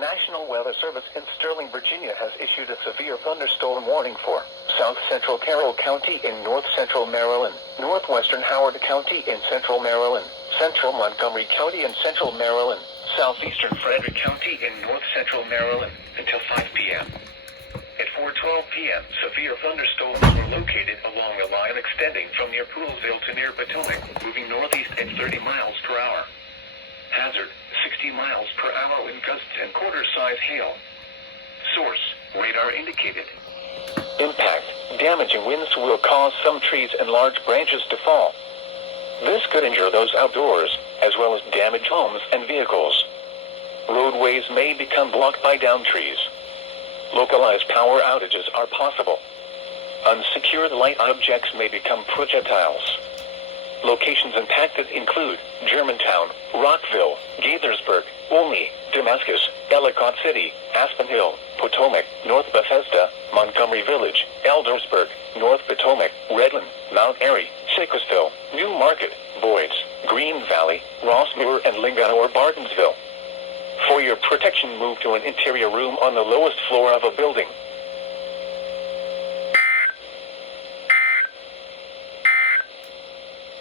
National Weather Service in Sterling, Virginia has issued a severe thunderstorm warning for south central Carroll County in north central Maryland, northwestern Howard County in central Maryland, central Montgomery County in central Maryland, southeastern Frederick County in north central Maryland until 5 p.m. At 4:12 p.m., severe thunderstorms were located along a line extending from near Poolsville to near Potomac, moving northeast at 30 miles per hour. Hazard, 60 miles per hour with gusts and quarter-size hail. Source, radar indicated. Impact, damaging winds will cause some trees and large branches to fall. This could injure those outdoors, as well as damage homes and vehicles. Roadways may become blocked by downed trees. Localized power outages are possible. Unsecured light objects may become projectiles. Locations impacted include Germantown, Rockville, Gaithersburg, Olney, Damascus, Ellicott City, Aspen Hill, Potomac, North Bethesda, Montgomery Village, Eldersburg, North Potomac, Redland, Mount Airy, Sacresville, New Market, Boyds, Green Valley, Rossmoor, and Lincoln or Bartonsville. For your protection, move to an interior room on the lowest floor of a building.